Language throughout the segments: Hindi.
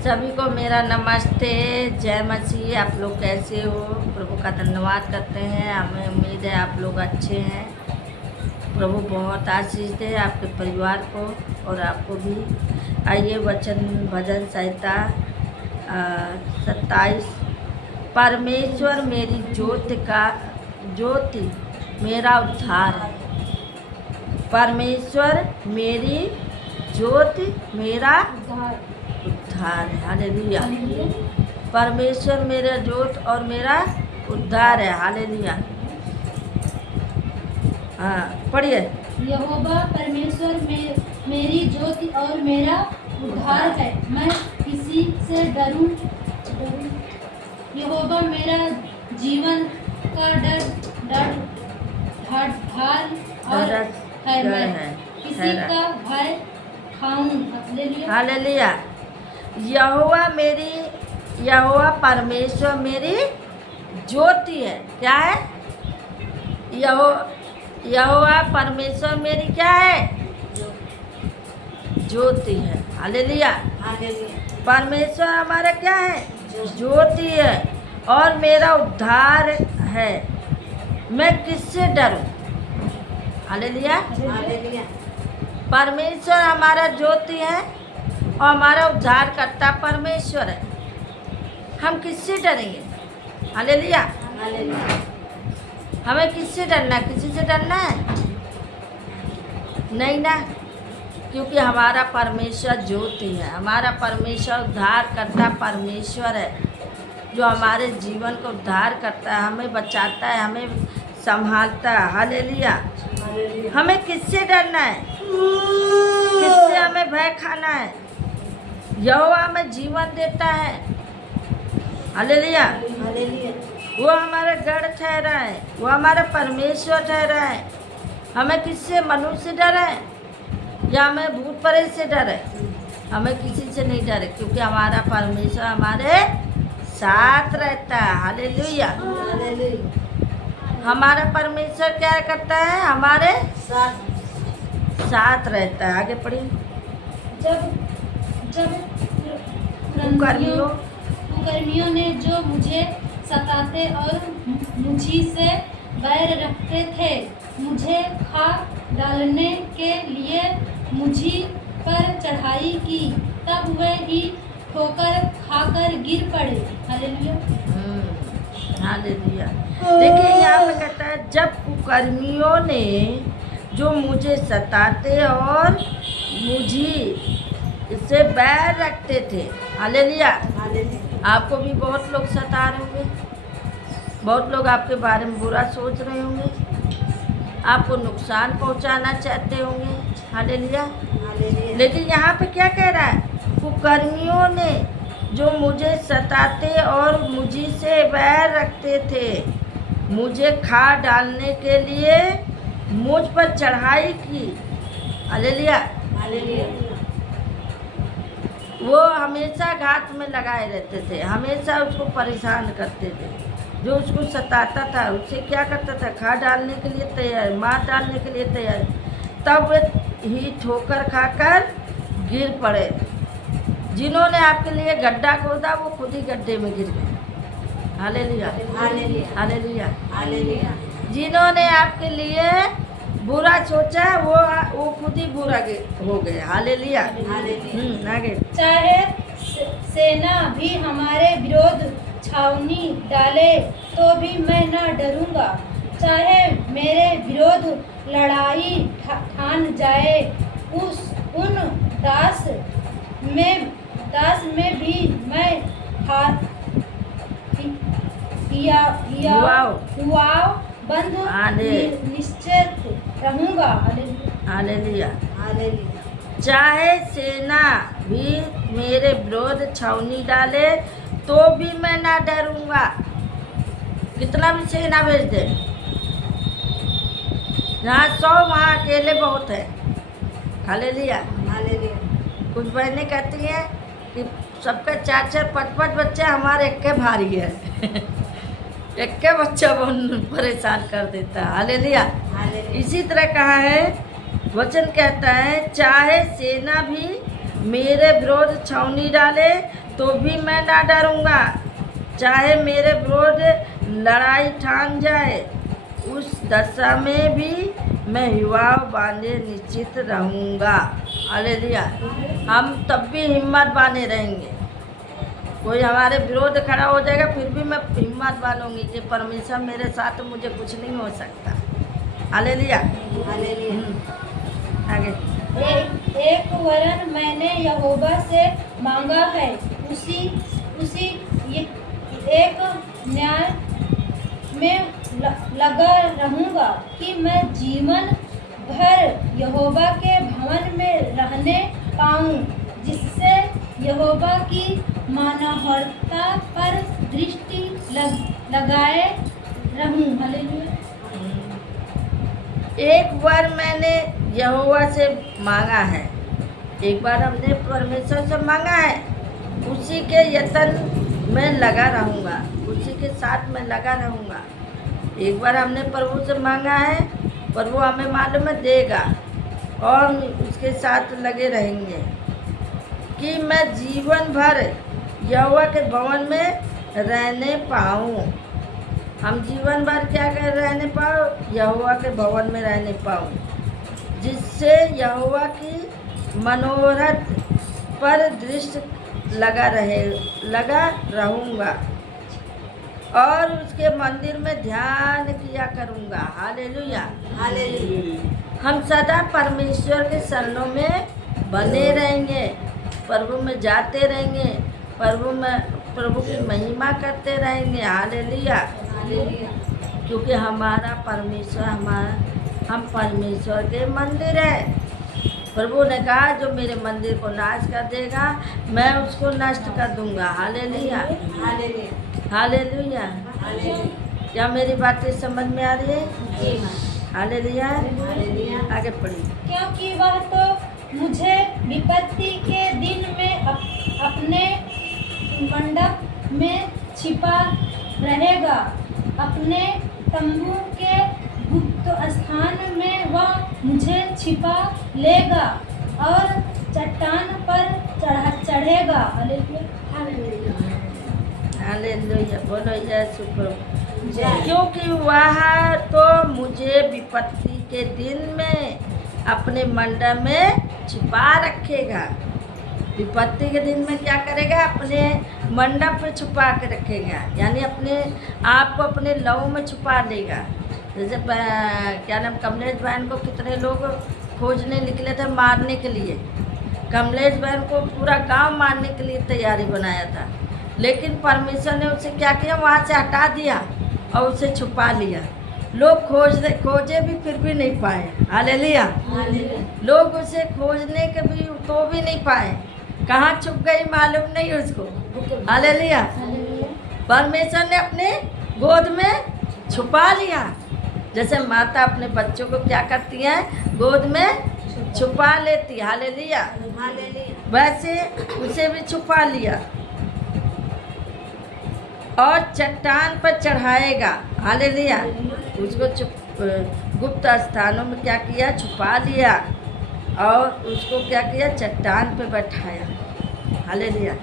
सभी को मेरा नमस्ते, जय मसीह। आप लोग कैसे हो? प्रभु का धन्यवाद करते हैं। हमें उम्मीद है आप लोग अच्छे हैं। प्रभु बहुत आशीष दे आपके परिवार को और आपको भी। आइए भजन संहिता 27। परमेश्वर मेरी ज्योति मेरा उद्धार है। परमेश्वर मेरी ज्योति मेरा उद्धार है। हालेलुया। परमेश्वर मेरा ज्योत और मेरा उद्धार है। हालेलुया। हाँ, पढ़िए। यहोवा परमेश्वर मेरी ज्योति और मेरा उद्धार है, मैं किसी से डरूं। यहोवा मेरा जीवन का ढाल और है, मैं किसी का भय खाऊं। हालेलुया। यहोवा परमेश्वर मेरी ज्योति है। क्या है? यहोवा परमेश्वर मेरी क्या है? ज्योति है। हालेलुया। परमेश्वर हमारा क्या है? ज्योति है और मेरा उद्धार है, मैं किससे डरूं? हालेलुया। परमेश्वर हमारा ज्योति है और हमारा उद्धार करता परमेश्वर है, हम किससे डरेंगे? हालेलुया। हमें किससे डरना? किसी से डरना है नहीं ना, क्योंकि हमारा परमेश्वर ज्योति है। हमारा परमेश्वर उद्धार करता परमेश्वर है, जो हमारे जीवन को उद्धार करता है, हमें बचाता है, हमें संभालता है। हालेलुया। हमें किससे डरना है? किससे हमें भय खाना है? यहोवा हमें जीवन देता है। हालेलुया। वो हमारा गढ़ ठहरा है, वो हमारा परमेश्वर ठहरा है। हमें किससे? मनुष्य से डर है या हमें भूत प्रेत से डर है? हमें किसी से नहीं डर है, क्योंकि हमारा परमेश्वर हमारे साथ रहता है। हालेलुया। हमारा परमेश्वर क्या करता है? हमारे साथ रहता है। आगे पढ़िए। जब कुकर्मियों ने जो मुझे सताते और मुझी से बैर रखते थे, मुझे खा डालने के लिए मुझी पर चढ़ाई की, तब वे ही ठोकर खाकर गिर पड़े। हालेलुया। हालेलुया। देखिए यहाँ पे कहता है, जब कुकर्मियों ने जो मुझे सताते और मुझी से बैर रखते थे। हालेलुया। आपको भी बहुत लोग सता रहे होंगे, बहुत लोग आपके बारे में बुरा सोच रहे होंगे, आपको नुकसान पहुंचाना चाहते होंगे। हालेलुया। लेकिन यहाँ पे क्या कह रहा है? कुकर्मियों ने जो मुझे सताते और मुझी से बैर रखते थे, मुझे खा डालने के लिए मुझ पर चढ़ाई की। हालेलुया। वो हमेशा घात में लगाए रहते थे, हमेशा उसको परेशान करते थे। जो उसको सताता था उससे क्या करता था? खा डालने के लिए तैयार, मार डालने के लिए तैयार। तब वे ही ठोकर खाकर गिर पड़े। जिन्होंने आपके लिए गड्ढा खोदा वो खुद ही गड्ढे में गिर गए। हालेलुया। हालेलुया। जिन्होंने आपके लिए बुरा सोचा वो खुद ही बुरा हो गए। हालेलुया। आगे। चाहे सेना भी हमारे विरोध छावनी डाले तो भी मैं न डरूंगा। चाहे मेरे विरोध लड़ाई ठान जाए, उन दास में भी मैं बंद निश्चित रहूंगा। हालेलुया। चाहे सेना भी मेरे विरोध छावनी डाले तो भी मैं ना डरूंगा। कितना भी सेना भेज दे, जहाँ 100 वहाँ अकेले बहुत है। हालेलुया। कुछ बहनें कहती हैं कि सबका 4-4 5-5 बच्चे, हमारे एक भारी है। एक बच्चा बहुत परेशान कर देता है। हालेलुया। इसी तरह कहा है, वचन कहता है, चाहे सेना भी मेरे विरोध छावनी डाले तो भी मैं ना डरूँगा, चाहे मेरे विरोध लड़ाई ठान जाए, उस दशा में भी मैं युवा बांधे निश्चित रहूँगा। हालेलुया। हम तब भी हिम्मत बांधे रहेंगे। कोई हमारे विरोध खड़ा हो जाएगा फिर भी मैं हिम्मत बांधूंगी कि परमेश्वर मेरे साथ, मुझे कुछ नहीं हो सकता। हालेलुया। आगे। एक वरन मैंने यहोवा से मांगा है, उसी एक न्याय में लगा रहूँगा कि मैं जीवन भर यहोवा के भवन में रहने पाऊँ, जिससे यहोवा की मनोहरता पर दृष्टि लगाए रहूँ। हालेलुया। एक बार मैंने यहोवा से मांगा है, एक बार हमने परमेश्वर से मांगा है, उसी के यत्न में लगा रहूँगा, उसी के साथ में लगा रहूँगा। एक बार हमने प्रभु से मांगा है, प्रभु हमें मालूम है देगा और उसके साथ लगे रहेंगे कि मैं जीवन भर यहोवा के भवन में रहने पाऊँ। हम जीवन भर क्या कर रहने पाओ? यहोवा के भवन में रहने पाऊँ, जिससे यहोवा की मनोरथ पर दृष्टि लगा रहूँगा और उसके मंदिर में ध्यान किया करूँगा। हालेलुया। हालेलुया। हम सदा परमेश्वर के शरणों में बने रहेंगे, प्रभु में जाते रहेंगे, प्रभु की महिमा करते रहेंगे। हालेलुया। क्योंकि हमारा परमेश्वर हम परमेश्वर के मंदिर है। प्रभु ने कहा जो मेरे मंदिर को नाश कर देगा मैं उसको नष्ट कर दूंगा। हालेलुया। हालेलुया। क्या मेरी बातें समझ में आ रही है? हालेलुया। आगे पढ़िए। क्योंकि वह तो मुझे विपत्ति के दिन में अपने मंडप में छिपा रहेगा, अपने तंबू के गुप्त स्थान में वह मुझे छिपा लेगा और चट्टान पर चढ़ेगा। हालेलुया। हालेलुया। बोलो यीशु प्रभु। क्योंकि वह तो मुझे विपत्ति के दिन में अपने मंडप में छिपा रखेगा। विपत्ति के दिन में क्या करेगा? अपने मंडप पे छुपा के रखेगा, यानी अपने आप को अपने लहू में छुपा लेगा। जैसे क्या नाम, कमलेश बहन को कितने लोग खोजने निकले थे मारने के लिए। कमलेश बहन को पूरा गांव मारने के लिए तैयारी बनाया था, लेकिन परमेश्वर ने उसे क्या किया? वहाँ से हटा दिया और उसे छुपा लिया। लोग खोजे भी फिर भी नहीं पाए। हालेलुया। लोग उसे खोजने के भी तो भी नहीं पाए, कहाँ छुप गई मालूम नहीं उसको। हालेलुया। परमेश्वर ने अपने गोद में छुपा लिया। जैसे माता अपने बच्चों को क्या करती है? गोद में छुपा लेती। हालेलुया। वैसे उसे भी छुपा लिया और चट्टान पर चढ़ाएगा। हालेलुया। उसको गुप्त स्थानों में क्या किया? छुपा लिया और उसको क्या किया? चट्टान पे बैठाया। हालेलुया।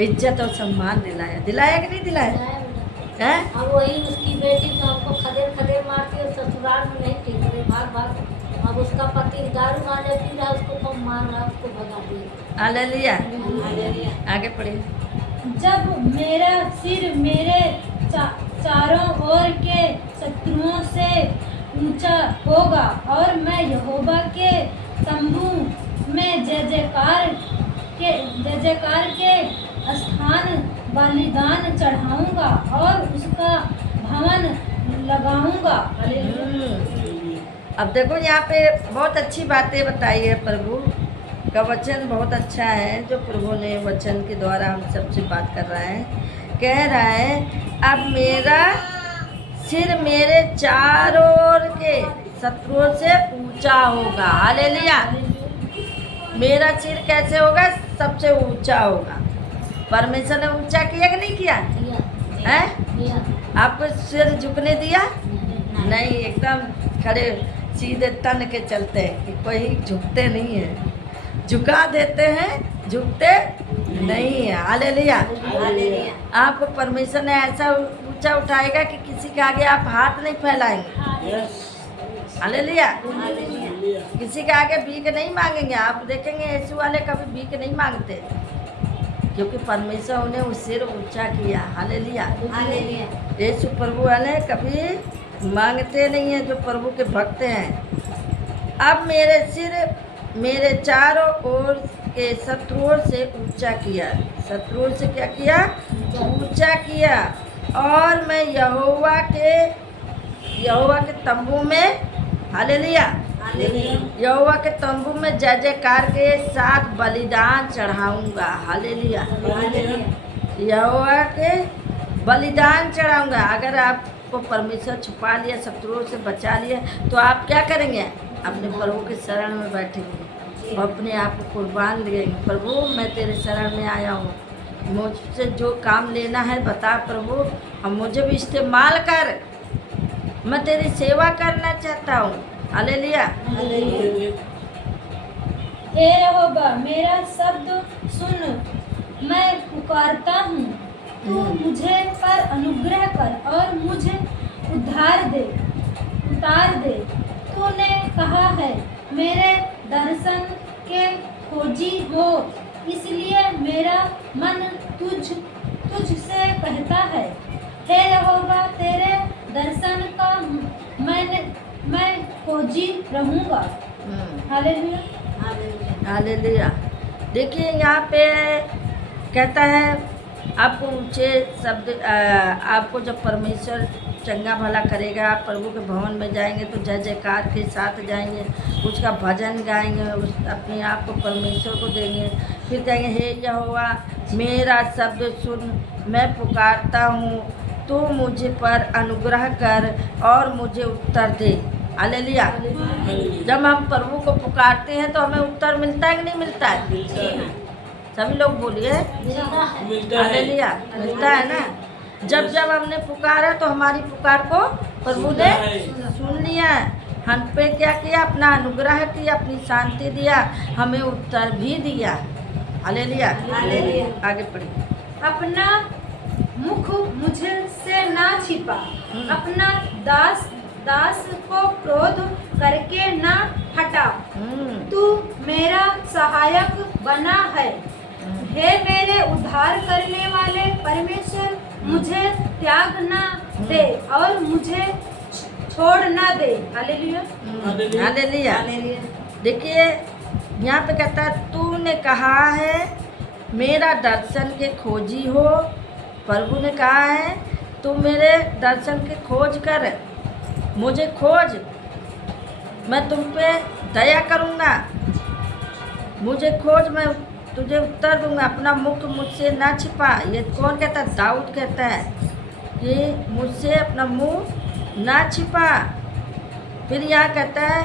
इज्जत और सम्मान दिलाया कि नहीं दिलाया? हैं? और वही उसकी बेटी को हमको खदेड़ मारती है, ससुराल में नहीं टिक रही, भाग। अब उसका पति दारू गांजा पी रहा, उसको कम मार रहा, उसको भगा दिया। हालेलुया। आगे पढ़िए। जब मेरा सिर मेरे चारों ओर के शत्रुओं से ऊंचा होगा और मैं यहोवा के तंबू में जय जयकार के स्थान बलिदान चढ़ाऊंगा और उसका भवन लगाऊंगा। अब देखो यहाँ पे बहुत अच्छी बातें बताई है। प्रभु का वचन बहुत अच्छा है, जो प्रभु ने वचन के द्वारा हम सबसे बात कर रहा है। कह रहा है अब मेरा सिर मेरे चारों ओर के शत्रुओं से ऊंचा होगा। हालेलुया। मेरा सिर कैसे होगा? सबसे ऊंचा होगा। परमेश्वर ने ऊंचा किया कि नहीं किया? है? आपको सिर झुकने दिया? नहीं, एकदम खड़े सीधे तन के चलते हैं कि कोई झुकते नहीं है। झुका देते हैं, झुकते नहीं है। हालेलुया। हालेलुया। आपको परमेश्वर ने ऐसा ऊंचा उठाएगा कि किसी के आगे आप हाथ नहीं फैलाएंगे। हालेलुया। हालेलुया। किसी के आगे भीख नहीं मांगेंगे। आप देखेंगे यीशु वाले कभी भीख नहीं मांगते, क्योंकि परमेश्वर उन्हें उस सिर ऊंचा किया। हालेलुया। हालेलुया। यीशु प्रभु वाले कभी मांगते नहीं है, जो प्रभु के भक्त हैं। अब मेरे सिर मेरे चारों ओर के शत्रुओं से ऊंचा किया। शत्रुओं से क्या किया? ऊंचा किया। और मैं यहोवा के तंबू में, हालेलुया, हालेलुया। यहोवा के तंबू में जय जयकार के साथ बलिदान चढ़ाऊंगा। हालेलुया। हालेलुया। यहोवा के बलिदान चढ़ाऊंगा। अगर आपको परमेश्वर छुपा लिया, शत्रुओं से बचा लिया, तो आप क्या करेंगे? अपने प्रभु के शरण में बैठेंगे और अपने आप को कुर्बान देंगे। प्रभु, मैं तेरे शरण में आया हूँ, मुझसे जो काम लेना है बता प्रभु, और मुझे भी इस्तेमाल कर, मैं तेरी सेवा करना चाहता हूँ। हालेलुया। हे यहोवा, मेरा शब्द सुन, मैं पुकारता हूँ, तू मुझे पर अनुग्रह कर और मुझे उतार दे। तूने कहा है, मेरे दर्शन के खोजी हो, इसलिए मेरा मन तुझसे कहता है। हे यहोवा, तेरे दर्शन का मैं खोजी रहूँगा। हालेलुया। हालेलुया। हालेलुया। देखिए यहाँ पे कहता है, आपको ऊंचे शब्द, आपको जब परमेश्वर चंगा भला करेगा, आप प्रभु के भवन में जाएंगे तो जय जयकार के साथ जाएंगे, उसका भजन गाएंगे, अपने आप को परमेश्वर को देंगे। फिर कहेंगे, हे यहोवा, मेरा शब्द सुन, मैं पुकारता हूँ, तू मुझे पर अनुग्रह कर और मुझे उत्तर दे। हालेलुया। जब हम प्रभु को पुकारते हैं तो हमें उत्तर मिलता है कि नहीं मिलता है? सभी लोग बोलिए। हालेलुया। मिलता है ना। जब हमने पुकारा तो हमारी पुकार को प्रभु ने सुन लिया, हम पे क्या किया? अपना अनुग्रह किया, अपनी शांति दिया, हमें उत्तर भी दिया। हालेलुया। हालेलुया। आगे पढ़िए। अपना मुख मुझे से ना छिपा, अपना दास को क्रोध करके ना हटा। तू मेरा सहायक बना है। हे मेरे उद्धार करने वाले परमेश्वर, मुझे त्याग ना दे और मुझे छोड़ ना दे। हालेलुया। हालेलुया। देखिए यहाँ पे कहता है, तूने कहा है मेरा दर्शन के खोजी हो। प्रभु ने कहा है, तू मेरे दर्शन के खोज कर, मुझे खोज, मैं तुम पे दया करूँगा। मुझे खोज, मैं तुझे उत्तर दूंगा। अपना मुख मुझसे ना छिपा। ये कौन कहता है? दाऊद कहता है कि मुझसे अपना मुंह ना छिपा। फिर यहाँ कहता है,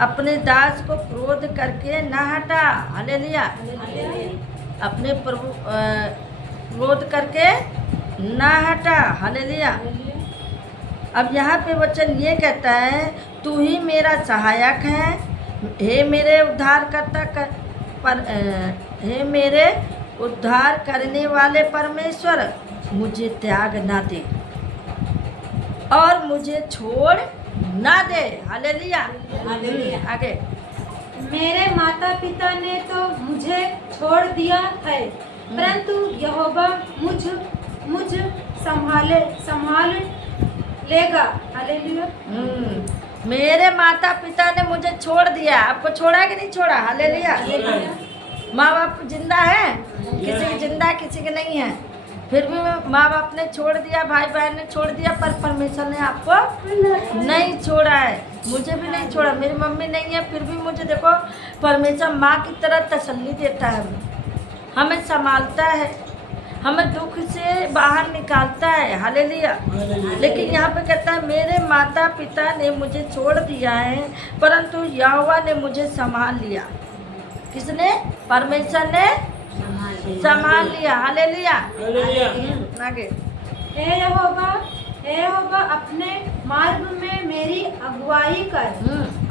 अपने दास को क्रोध करके ना हटा। हालेलुया। अपने प्रभु क्रोध करके ना हटा। हालेलुया। अब यहाँ पे वचन ये कहता है, तू ही मेरा सहायक है। हे मेरे उद्धारकर्ता हे मेरे उद्धार करने वाले परमेश्वर, मुझे त्याग ना दे और मुझे छोड़ ना दे। हालेलुया। आगे। मेरे माता पिता ने तो मुझे छोड़ दिया है, परंतु यहोवा मुझ संभाल लेगा। हालेलुया। मेरे माता पिता ने मुझे छोड़ दिया। आपको छोड़ा कि नहीं छोड़ा? हालेलुया। माँ बाप जिंदा है, किसी की जिंदा है, किसी के नहीं है, फिर भी माँ बाप ने छोड़ दिया, भाई बहन ने छोड़ दिया, पर परमेश्वर ने आपको नहीं छोड़ा है। मुझे भी नहीं छोड़ा। मेरी मम्मी नहीं है, फिर भी मुझे देखो परमेश्वर माँ की तरह तसल्ली देता है, हमें संभालता है, हमें दुख से बाहर निकालता है। हालेलुया। लेकिन यहाँ पे कहता है, मेरे माता पिता ने मुझे छोड़ दिया है, परंतु यहोवा ने मुझे संभाल लिया। किसने? परमेश्वर ने संभाल लिया। हालेलुया। आगे। हे यहोवा, अपने मार्ग में मेरी अगुवाई कर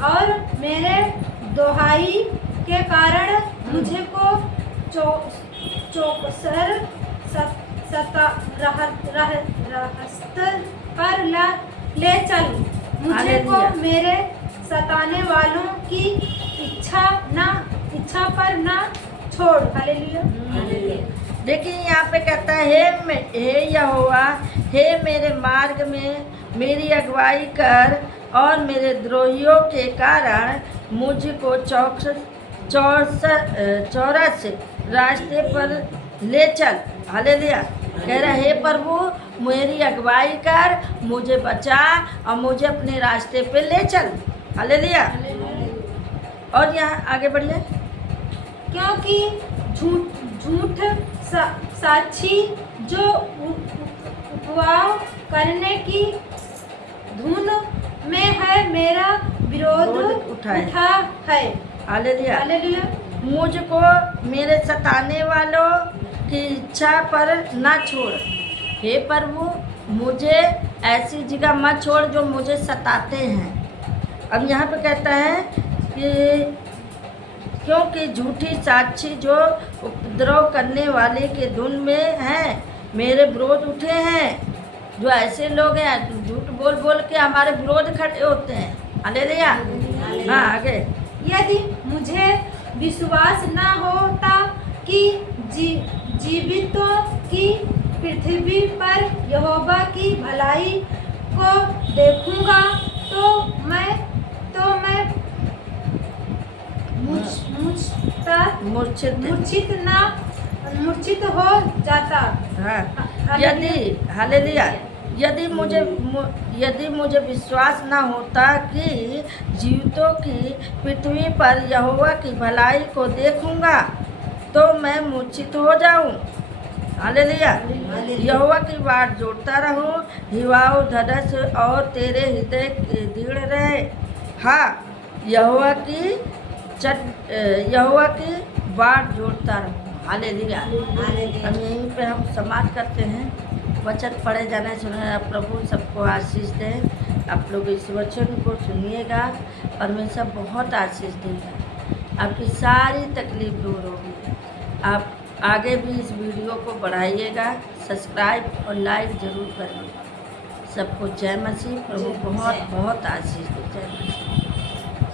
और मेरे दोहाई के कारण मुझे को चौकसर रहस्त पर ले चल। मुझे को हालेलुया। मेरे सताने वालों की इच्छा पर न छोड़। हालेलुया। देखिए यहाँ पे कहता है हे यहोवा, हे मेरे मार्ग में मेरी अगुवाई कर और मेरे द्रोहियों के कारण मुझको चौरस रास्ते पर ले चल। हालेलुया। कह रहा हे प्रभु, मेरी अगुवाई कर, मुझे बचा और मुझे अपने रास्ते पे ले चल। हालेलुया। और यहाँ आगे बढ़िए। क्योंकि झूठ साक्षी जो उपवास करने की धुन में है मेरा विरोध उठा है। हालेलुया। हालेलुया। मुझको मेरे सताने वालों की इच्छा पर ना छोड़। हे प्रभु, मुझे ऐसी जगह मत छोड़ जो मुझे सताते हैं। अब यहाँ पे कहता है कि क्योंकि झूठी साक्षी जो उपद्रव करने वाले के धुन में हैं मेरे विरोध उठे हैं। जो ऐसे लोग हैं झूठ बोल बोल के हमारे विरोध खड़े होते हैं। हालेलुया। हाँ आगे। यदि मुझे विश्वास न होता कि जीवितों की पृथ्वी पर यहोवा की भलाई को देखूंगा तो मैं मूर्छित हो जाता। हाँ। यदि मुझे विश्वास ना होता कि जीवितों की पृथ्वी पर यहोवा की भलाई को देखूंगा तो मैं मूर्छित हो जाऊं। हालेलुया। यहोवा की बाट जोड़ता रहूं, हिवाओ धड़स और तेरे हृदय दृढ़ रहे। हाँ, यहोवा की बाट जोड़ता रहूं। हालेलुया। अब यहीं पे हम समाप्त करते हैं। वचन पढ़े जाने सुने। प्रभु सबको आशीष दें। आप लोग इस वचन को सुनिएगा, परमेश्वर बहुत आशीष देगा। आपकी सारी तकलीफ दूर होगी। आप आगे भी इस वीडियो को बढ़ाइएगा, सब्सक्राइब और लाइक ज़रूर करिए। सबको जय मसीह। प्रभु बहुत बहुत आशीष दे। जय मसीह।